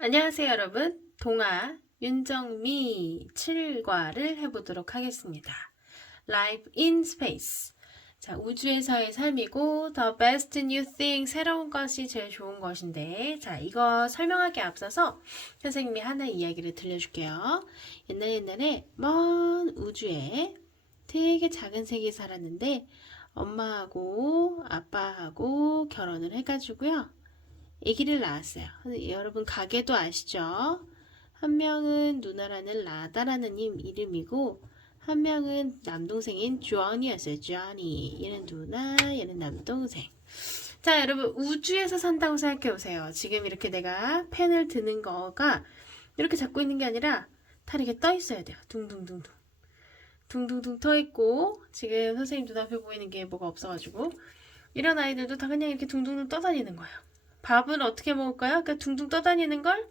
안녕하세요, 여러분. 동아 윤정미 7과를 해보도록 하겠습니다. Life in Space. 자, 우주에서의 삶이고 The best new thing, 새로운 것이 제일 좋은 것인데 자, 이거 설명하기 앞서서 선생님이 하나 이야기를 들려줄게요. 옛날 옛날에 먼 우주에 되게 작은 색이 살았는데 엄마하고 아빠하고 결혼을 해가지고요. 아기를 낳았어요. 여러분 가게도 아시죠? 한 명은 누나라는 라다라는 님 이름이고 한 명은 남동생인 조언이었어요. 조언이 얘는 누나, 얘는 남동생. 자, 여러분 우주에서 산다고 생각해 보세요. 지금 이렇게 내가 펜을 드는 거가 이렇게 잡고 있는 게 아니라 다 이렇게 떠 있어야 돼요. 둥둥둥둥. 둥둥둥 떠 있고 지금 선생님 눈앞에 보이는 게 뭐가 없어가지고 이런 아이들도 다 그냥 이렇게 둥둥둥 떠다니는 거예요. 밥을 어떻게 먹을까요? 그러니까 둥둥 떠다니는 걸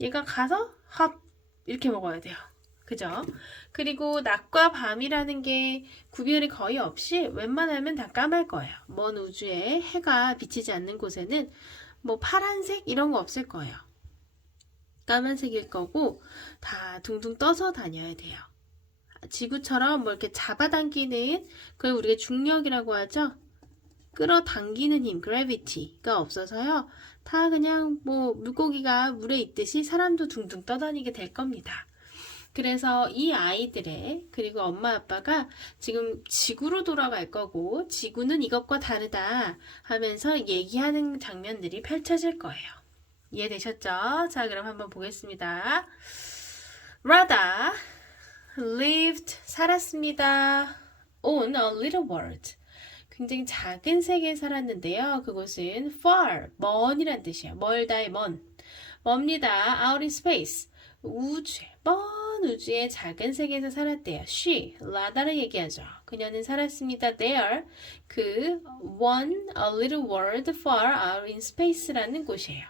얘가 가서 합 이렇게 먹어야 돼요. 그죠? 그리고 낮과 밤이라는 게 구별이 거의 없이 웬만하면 다 까말 거예요. 먼 우주에 해가 비치지 않는 곳에는 뭐 파란색 이런 거 없을 거예요. 까만색일 거고 다 둥둥 떠서 다녀야 돼요. 지구처럼 뭐 이렇게 잡아당기는 그걸 우리가 중력이라고 하죠. 끌어당기는 힘, gravity가 없어서요. 다 그냥 뭐 물고기가 물에 있듯이 사람도 둥둥 떠다니게 될 겁니다. 그래서 이 아이들의 그리고 엄마 아빠가 지금 지구로 돌아갈 거고 지구는 이것과 다르다 하면서 얘기하는 장면들이 펼쳐질 거예요. 이해되셨죠? 자, 그럼 한번 보겠습니다. Rada lived 살았습니다. on a little world. 굉장히 작은 세계에 살았는데요. 그곳은 far, 먼이란 뜻이에요. 멀다의 먼. 멉니다. out in space. 우주에, 먼 우주의 작은 세계에서 살았대요. she, 라다를 얘기하죠. 그녀는 살았습니다. there, 그 one, a little world far out in space라는 곳이에요.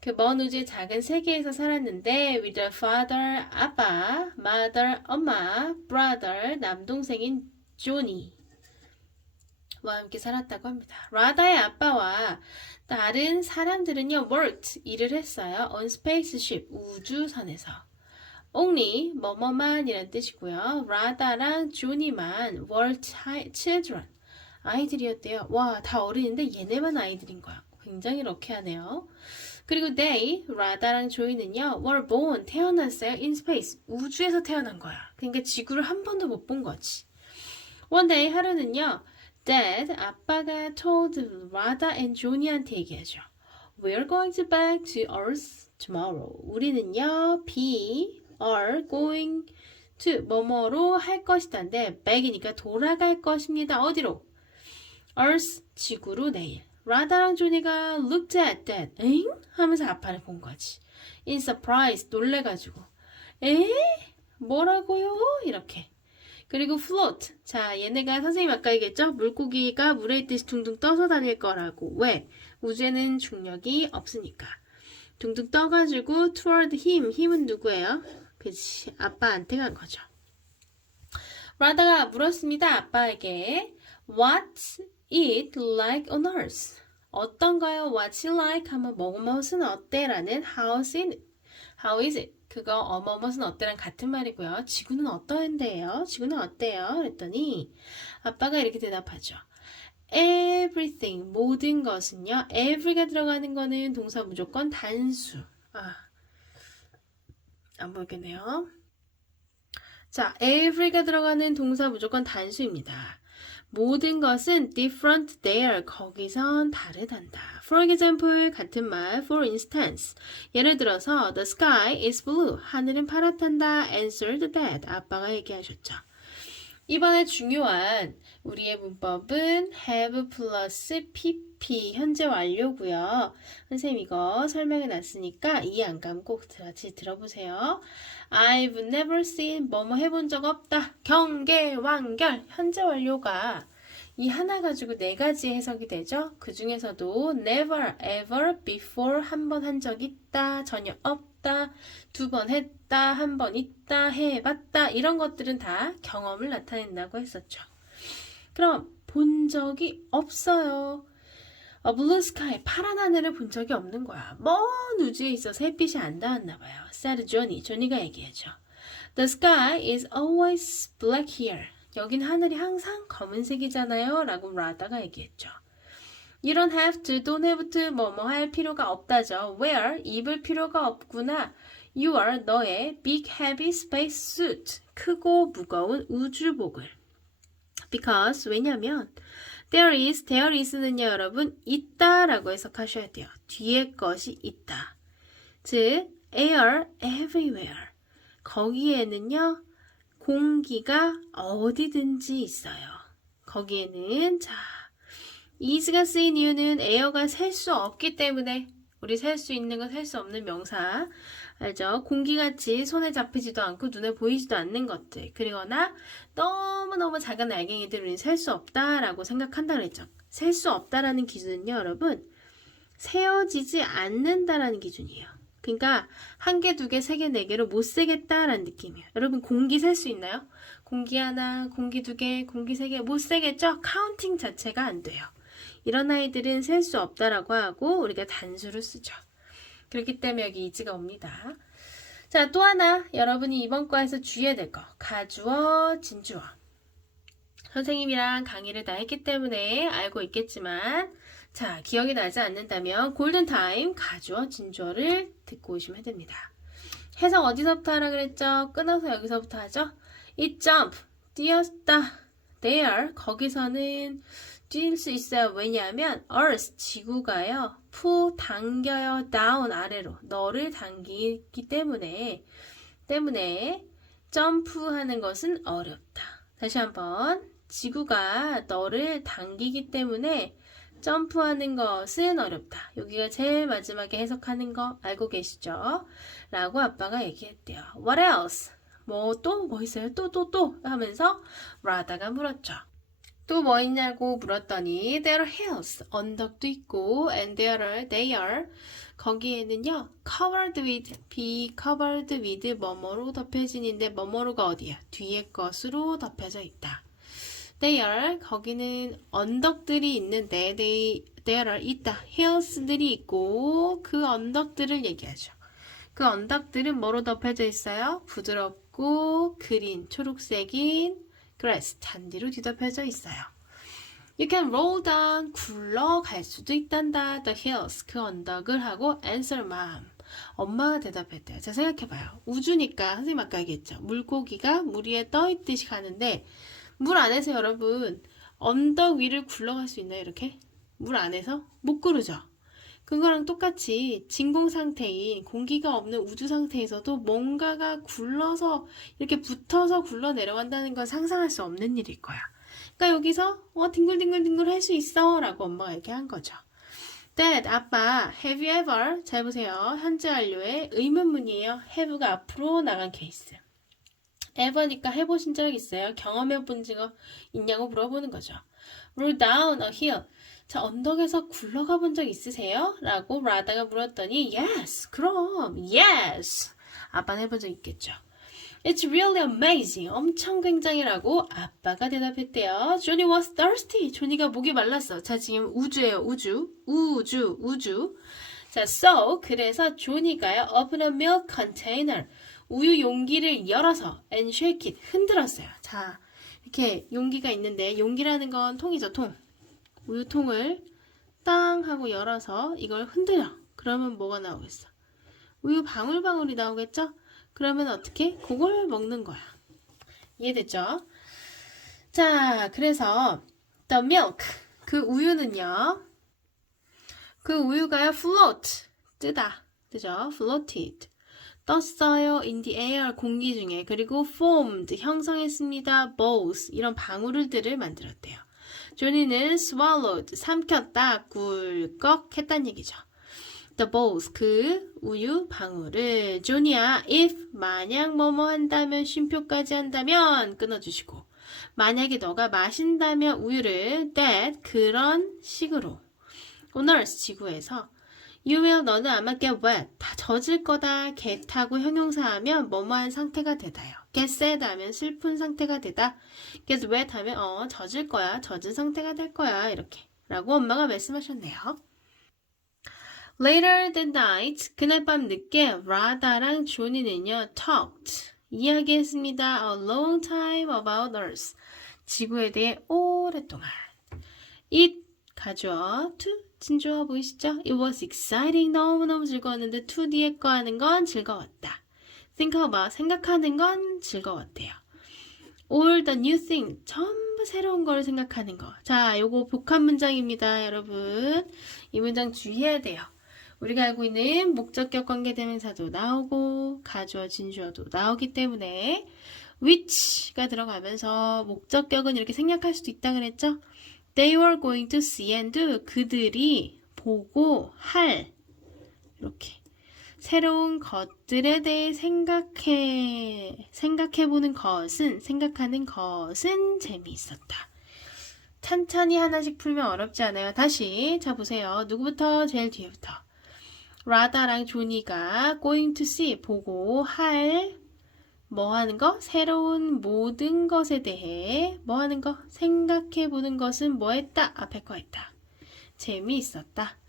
그 먼 우주의 작은 세계에서 살았는데 with a father, 아빠, mother, 엄마, brother, 남동생인 조니. 와 함께 살았다고 합니다. 라다의 아빠와 다른 사람들은요, worked, 일을 했어요. on spaceship, 우주선에서. Only, 뭐뭐만 이란 뜻이고요. 라다랑 조니만 were children, 아이들이었대요. 와, 다 어린인데 얘네만 아이들인 거야. 굉장히 럭키하네요. 그리고 they, 라다랑 조이는요, were born, 태어났어요. in space, 우주에서 태어난 거야. 그러니까 지구를 한 번도 못 본 거지. one day, 하루는요, Dad, 아빠가 told Rada and Johnny한테 얘기하죠. We're going to back to Earth tomorrow. 우리는요, be, are going to 뭐뭐로 할 것이다인데 back이니까 돌아갈 것입니다. 어디로? Earth, 지구로 내일. 라다랑 조니가 looked at that. 엥? 하면서 아빠를 본 거지. In surprise, 놀래가지고. 에? 뭐라고요? 이렇게. 그리고 float. 자, 얘네가 선생님 아까 얘기했죠? 물고기가 물에 있듯이 둥둥 떠서 다닐 거라고. 왜? 우주에는 중력이 없으니까. 둥둥 떠가지고 toward him. 힘은 누구예요? 그치. 아빠한테 간 거죠. 라다가 물었습니다. 아빠에게. What's it like on earth? 어떤가요? What's it like? 하면 뭐뭐은 어때? 라는 how's it? How is it? 그거 어머머는 어때랑 같은 말이고요. 지구는 어떠한데요? 지구는 어때요? 그랬더니 아빠가 이렇게 대답하죠. Everything 모든 것은요. Every가 들어가는 거는 동사 무조건 단수. 아, 안 보이겠네요. 자, every가 들어가는 동사 무조건 단수입니다. 모든 것은 different there. 거기선 다르단다. For example, 같은 말, for instance. 예를 들어서, the sky is blue. 하늘은 파랗단다. answered that. 아빠가 얘기하셨죠. 이번에 중요한 우리의 문법은 have plus pp 현재 완료고요. 선생님 이거 설명해 놨으니까 이안 감고 같이 들어보세요. I've never seen 뭐뭐 해본 적 없다. 경계 완결 현재 완료가 이 하나 가지고 네 가지 해석이 되죠. 그 중에서도 never, ever, before 한 번 한 적 있다, 전혀 없다. 두 번 했다, 한 번 있다, 해봤다 이런 것들은 다 경험을 나타낸다고 했었죠. 그럼 본 적이 없어요. 어, blue sky, 파란 하늘을 본 적이 없는 거야. 먼 우주에 있어서 햇빛이 안 닿았나 봐요. said 조니, 조니가 얘기하죠. The sky is always black here. 여긴 하늘이 항상 검은색이잖아요. 라고 라다가 얘기했죠. You don't have to, don't have to, 뭐 뭐 할 필요가 없다죠. Wear, 입을 필요가 없구나. You are 너의 big heavy space suit. 크고 무거운 우주복을. Because, 왜냐면, there is, there is는요, 여러분, 있다라고 해석하셔야 돼요. 뒤에 것이 있다. 즉, air everywhere. 거기에는요, 공기가 어디든지 있어요. 거기에는, 자, is가 쓰인 이유는 에어가 셀 수 없기 때문에 우리 셀 수 있는 거셀수 없는 명사 알죠? 공기같이 손에 잡히지도 않고 눈에 보이지도 않는 것들 그리거나 너무너무 작은 알갱이들 우리는 셀수 없다라고 생각한다 그랬죠. 셀 수 없다라는 기준은요 여러분 세어지지 않는다라는 기준이에요. 그러니까 한 개, 두 개, 세 개, 네 개로 못 세겠다라는 느낌이에요. 여러분 공기 셀 수 있나요? 공기 하나, 공기 두 개, 공기 세 개 못 세겠죠? 카운팅 자체가 안 돼요. 이런 아이들은 셀 수 없다라고 하고 우리가 단수를 쓰죠. 그렇기 때문에 여기 이지가 옵니다. 자, 또 하나 여러분이 이번 과에서 주의해야 될 거. 가주어, 진주어. 선생님이랑 강의를 다 했기 때문에 알고 있겠지만 자, 기억이 나지 않는다면 골든타임 가주어, 진주어를 듣고 오시면 됩니다. 해석 어디서부터 하라 그랬죠? 끊어서 여기서부터 하죠? 이 jump, 뛰었다. there, 거기서는 뛸 수 있어요. 왜냐하면 earth, 지구가요. 푸 당겨요. down, 아래로. 너를 당기기 때문에 때문에 점프하는 것은 어렵다. 다시 한번 지구가 너를 당기기 때문에 점프하는 것은 어렵다. 여기가 제일 마지막에 해석하는 거 알고 계시죠? 라고 아빠가 얘기했대요. What else? 뭐 또뭐 있어요? 또 또 또 하면서 라다가 물었죠. 또 뭐 있냐고 물었더니 there are hills 언덕도 있고 and there are they are 거기에는요 covered with be covered with 뭐뭐로 덮여진인데 뭐뭐로가 어디야 뒤에 것으로 덮여져 있다. They are 거기는 언덕들이 있는데 they there are 있다 hills들이 있고 그 언덕들을 얘기하죠. 그 언덕들은 뭐로 덮여져 있어요? 부드럽고 그린 초록색인 grass 잔디로 뒤덮여져 있어요. You can roll down 굴러갈 수도 있단다. The hills 그 언덕을 하고 answer mom 엄마가 대답했대요. 자 생각해봐요. 우주니까 선생님 아까 얘기했죠. 물고기가 물 위에 떠 있듯이 가는데 물 안에서 여러분 언덕 위를 굴러갈 수 있나요? 이렇게 물 안에서 못 구르죠. 그거랑 똑같이 진공 상태인 공기가 없는 우주 상태에서도 뭔가가 굴러서 이렇게 붙어서 굴러 내려간다는 건 상상할 수 없는 일일 거야. 그러니까 여기서 어 뒹굴뒹굴뒹굴 할 수 있어라고 엄마가 이렇게 한 거죠. Dad, 아빠, have you ever? 잘 보세요. 현재 완료의 의문문이에요. have가 앞으로 나간 케이스. ever니까 해보신 적 있어요? 경험해 본 적 있냐고 물어보는 거죠. roll down a hill. 자, 언덕에서 굴러가 본 적 있으세요? 라고 라다가 물었더니 yes, 그럼 yes. 아빠는 해본 적 있겠죠. It's really amazing. 엄청 굉장히라고 아빠가 대답했대요. Johnny was thirsty. 조니가 목이 말랐어. 자, 지금 우주예요. 우주. 우주. 우주. 자, so 그래서 조니가요. open a milk container. 우유 용기를 열어서 and shake it. 흔들었어요. 자, 이렇게 용기가 있는데 용기라는 건 통이죠. 통. 우유통을 땅 하고 열어서 이걸 흔들어. 그러면 뭐가 나오겠어? 우유 방울방울이 나오겠죠? 그러면 어떻게? 그걸 먹는 거야. 이해됐죠? 자, 그래서 the milk 그 우유는요. 그 우유가요 float 뜨다. 그죠? floated 떴어요 in the air 공기 중에 그리고 formed 형성했습니다 both 이런 방울들을 만들었대요. 조니는 swallowed 삼켰다 꿀꺽 했단 얘기죠. the balls 그 우유 방울을 조니야 if 만약 뭐뭐 한다면 쉼표까지 한다면 끊어주시고 만약에 너가 마신다면 우유를 that 그런 식으로 오너스 지구에서 You will 너는 아마 get wet 다 젖을 거다 get하고 형용사하면 뭐뭐한 상태가 되다요. Get sad 하면 슬픈 상태가 되다. get wet 하면 어 젖을 거야 젖은 상태가 될 거야 이렇게 라고 엄마가 말씀하셨네요. Later that night 그날 밤 늦게 라다랑 조니는요 talked 이야기했습니다. A long time about Earth 지구에 대해 오랫동안 It 가죠. to 진주어 보이시죠? It was exciting. 너무너무 즐거웠는데 to 뒤에 거 하는 건 즐거웠다. Think about 생각하는 건 즐거웠대요. all the new thing 전부 새로운 걸 생각하는 거. 자, 요거 복합 문장입니다, 여러분. 이 문장 주의해야 돼요. 우리가 알고 있는 목적격 관계대명사도 나오고 가주어 진주어도 나오기 때문에 which가 들어가면서 목적격은 이렇게 생략할 수도 있다 그랬죠? They were going to see and do. 그들이 보고 할. 이렇게. 새로운 것들에 대해 생각해, 생각해보는 것은, 생각하는 것은 재미있었다. 찬찬히 하나씩 풀면 어렵지 않아요. 다시. 자, 보세요. 누구부터? 제일 뒤에부터. 라다랑 조니가 going to see, 보고 할, 뭐 하는 거? 새로운 모든 것에 대해 뭐 하는 거? 생각해 보는 것은 뭐 했다? 앞에 거 했다. 재미있었다.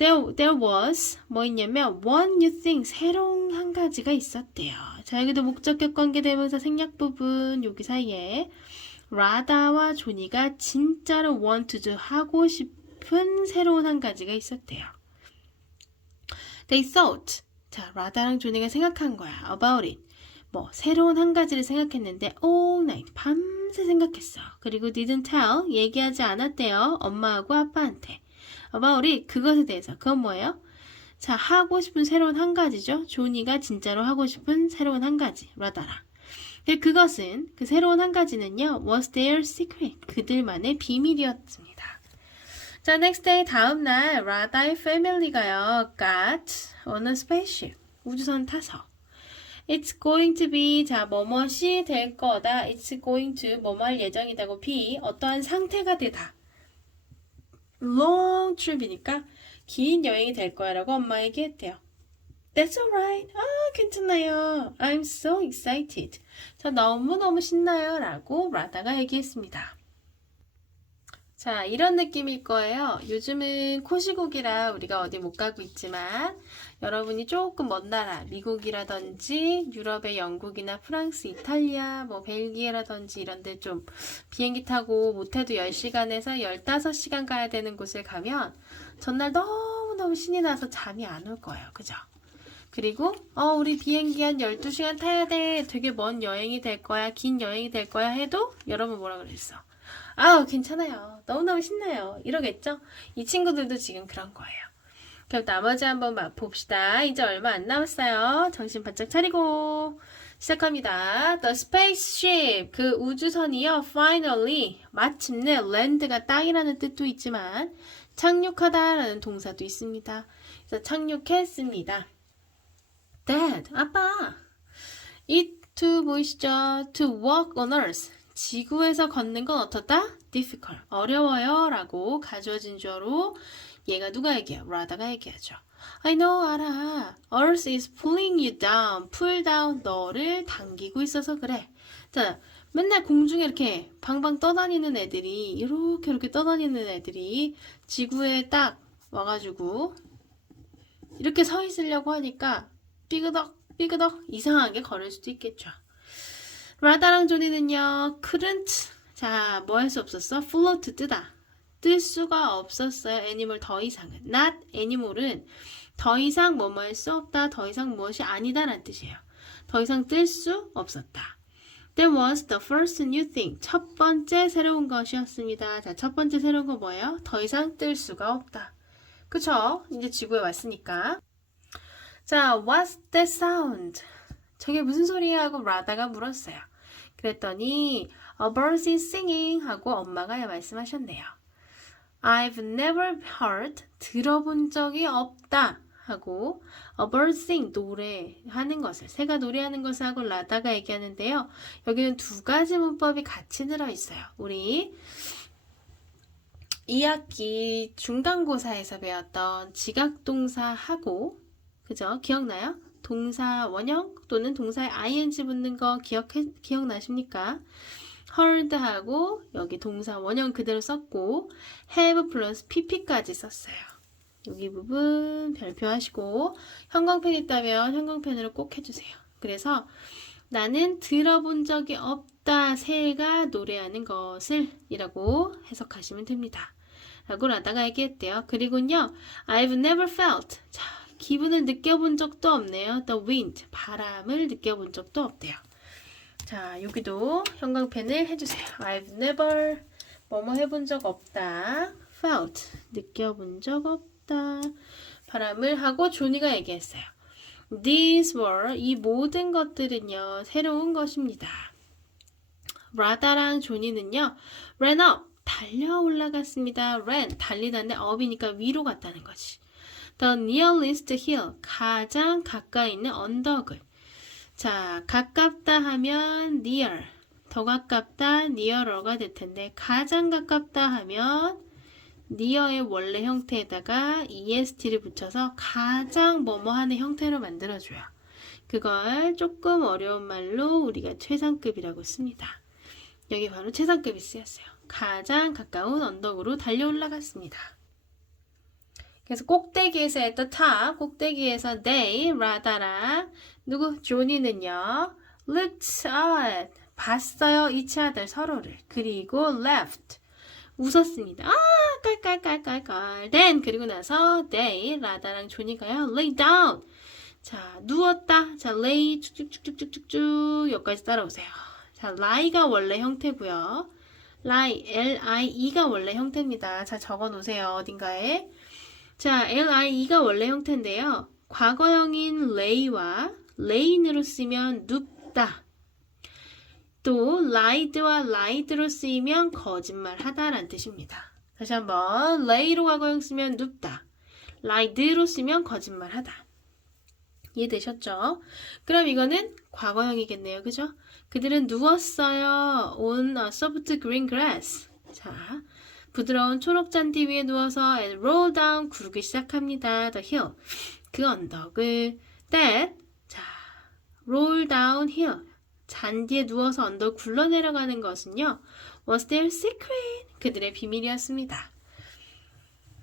There, there was 뭐 있냐면 one new thing 새로운 한 가지가 있었대요. 자 여기도 목적격 관계 대명사 생략 부분 여기 사이에 라다와 조니가 진짜로 want to do 하고 싶은 새로운 한 가지가 있었대요. They thought 자 라다랑 조니가 생각한 거야 about it. 뭐 새로운 한 가지를 생각했는데 all night 밤새 생각했어. 그리고 didn't tell 얘기하지 않았대요. 엄마하고 아빠한테. About it 그것에 대해서 그건 뭐예요? 자 하고 싶은 새로운 한 가지죠. 조니가 진짜로 하고 싶은 새로운 한 가지 라다랑. 그것은 그 새로운 한 가지는요 was their secret 그들만의 비밀이었습니다. 자 next day 다음 날 라다의 패밀리가요 got on a spaceship 우주선 타서 It's going to be 자 뭐뭇이 될 거다. It's going to 뭐뭐 할 예정이다고 be 어떠한 상태가 되다. Long trip이니까 긴 여행이 될 거야라고 엄마에게 했대요. That's alright. 아 괜찮아요. I'm so excited. 자 너무너무 신나요 라고 라다가 얘기했습니다. 자, 이런 느낌일 거예요. 요즘은 코시국이라 우리가 어디 못 가고 있지만 여러분이 조금 먼 나라, 미국이라든지 유럽의 영국이나 프랑스, 이탈리아, 뭐 벨기에라든지 이런 데 좀 비행기 타고 못해도 10시간에서 15시간 가야 되는 곳을 가면 전날 너무너무 신이 나서 잠이 안 올 거예요. 그죠? 그리고 어 우리 비행기 한 12시간 타야 돼. 되게 먼 여행이 될 거야. 긴 여행이 될 거야 해도 여러분 뭐라 그랬어? 아우 괜찮아요. 너무너무 신나요. 이러겠죠? 이 친구들도 지금 그런 거예요. 그럼 나머지 한번 봅시다. 이제 얼마 안 남았어요. 정신 바짝 차리고 시작합니다. The spaceship 그 우주선이요. Finally 마침내 land가 땅이라는 뜻도 있지만 착륙하다라는 동사도 있습니다. 그래서 착륙했습니다. Dad 아빠 It to 보이시죠? To walk on Earth 지구에서 걷는 건 어떻다? Difficult. 어려워요. 라고 가져진 주어로 얘가 누가 얘기해요? 라다가 얘기하죠. I know, 알아. Earth is pulling you down. pull down. 너를 당기고 있어서 그래. 자, 맨날 공중에 이렇게 방방 떠다니는 애들이, 이렇게 이렇게 떠다니는 애들이 지구에 딱 와가지고, 이렇게 서 있으려고 하니까, 삐그덕, 삐그덕 이상하게 걸을 수도 있겠죠. 라다랑 조니는요, couldn't, 자, 뭐 할 수 없었어? float, 뜨다. 뜰 수가 없었어요. 애니멀 더 이상은. not animal은 더 이상 뭐뭐 할 수 없다. 더 이상 무엇이 아니다. 라는 뜻이에요. 더 이상 뜰 수 없었다. That was the first new thing. 첫 번째 새로운 것이었습니다. 자, 첫 번째 새로운 거 뭐예요? 더 이상 뜰 수가 없다. 그쵸? 이제 지구에 왔으니까. 자, what's that sound? 저게 무슨 소리야? 하고 라다가 물었어요. 그랬더니 A bird is singing 하고 엄마가 말씀하셨네요. I've never heard 들어본 적이 없다 하고 A bird sing 노래하는 것을 새가 노래하는 것을 하고 라다가 얘기하는데요. 여기는 두 가지 문법이 같이 들어 있어요. 우리 2학기 중간고사에서 배웠던 지각동사하고 그죠? 기억나요? 동사 원형 또는 동사에 ing 붙는 거 기억해, 기억나십니까? Heard하고 여기 동사 원형 그대로 썼고 have 플러스 pp까지 썼어요. 여기 부분 별표 하시고 형광펜 있다면 형광펜으로 꼭 해주세요. 그래서 나는 들어본 적이 없다. 새가 노래하는 것을 이라고 해석하시면 됩니다. 라고 라다가 얘기했대요. 그리고요, I've never felt. 자, 기분을 느껴본 적도 없네요. The wind. 바람을 느껴본 적도 없대요. 자, 여기도 형광펜을 해주세요. I've never 뭐뭐 해본 적 없다. felt. 느껴본 적 없다. 바람을 하고 조니가 얘기했어요. These were 이 모든 것들은요 새로운 것입니다. 라다랑 조니는요 ran up 달려 올라갔습니다. ran 달리다는데 up이니까 위로 갔다는 거지. The nearest hill 가장 가까이 있는 언덕을 자 가깝다 하면 near 더 가깝다 nearer,가 될 텐데 가장 가깝다 하면 near의 원래 형태에다가 est를 붙여서 가장 뭐뭐 하는 형태로 만들어줘요. 그걸 조금 어려운 말로 우리가 최상급이라고 씁니다. 여기 바로 최상급이 쓰였어요. 가장 가까운 언덕으로 달려 올라갔습니다. 그래서 꼭대기에서 at the top, 꼭대기에서 they, 라다랑 누구? 조니는요. looked at, 봤어요. each other, 서로를. 그리고 left, 웃었습니다. 아, 깔깔깔깔깔. then 그리고 나서 they 라다랑 조니가요. lay down. 자, 누웠다. 자, lay 쭉쭉쭉쭉쭉쭉 여기까지 따라오세요. 자, lie가 원래 형태고요. lie, L-I-E가 원래 형태입니다. 자, 적어 놓으세요. 어딘가에. 자, L-I-E가 원래 형태인데요. 과거형인 lay와 lay인으로 쓰면 눕다. 또 lie드와 lied로 쓰이면 거짓말하다라는 뜻입니다. 다시 한번 lay로 과거형 쓰면 눕다. lied로 쓰면 거짓말하다. 이해되셨죠? 그럼 이거는 과거형이겠네요. 그죠? 그들은 누웠어요. on a soft green grass. 자, 부드러운 초록 잔디 위에 누워서 and roll down 구르기 시작합니다. the hill. 그 언덕을 that 자, roll down hill. 잔디에 누워서 언덕 굴러 내려가는 것은요. was their secret. 그들의 비밀이었습니다.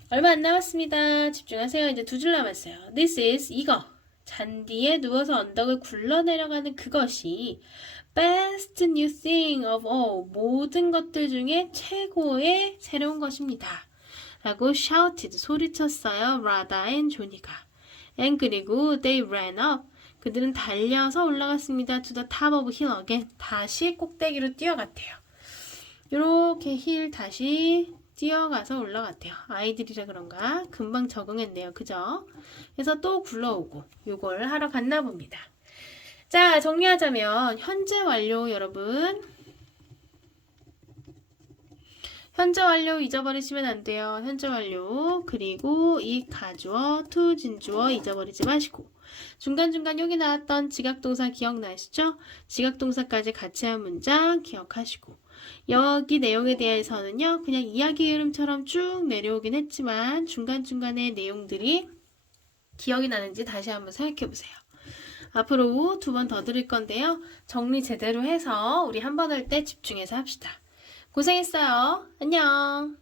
얼마 안 남았습니다. 집중하세요. 이제 두 줄 남았어요. This is 이거. 잔디에 누워서 언덕을 굴러 내려가는 그것이 best new thing of all. 모든 것들 중에 최고의 새로운 것입니다. 라고 shouted 소리쳤어요. 라다 앤 조니가. and 그리고 they ran up. 그들은 달려서 올라갔습니다. to the top of hill again. 다시 꼭대기로 뛰어갔대요. 이렇게 힐 다시 뛰어가서 올라갔대요. 아이들이라 그런가 금방 적응했네요. 그죠? 그래서 또 굴러오고 요걸 하러 갔나 봅니다. 자, 정리하자면 현재 완료 여러분. 현재 완료 잊어버리시면 안 돼요. 현재 완료. 그리고 이 가주어, 투 진주어 잊어버리지 마시고. 중간중간 여기 나왔던 지각동사 기억나시죠? 지각동사까지 같이 한 문장 기억하시고. 여기 내용에 대해서는요, 그냥 이야기 흐름처럼 쭉 내려오긴 했지만, 중간중간에 내용들이 기억이 나는지 다시 한번 생각해 보세요. 앞으로 두 번 더 드릴 건데요. 정리 제대로 해서 우리 한 번 할 때 집중해서 합시다. 고생했어요. 안녕.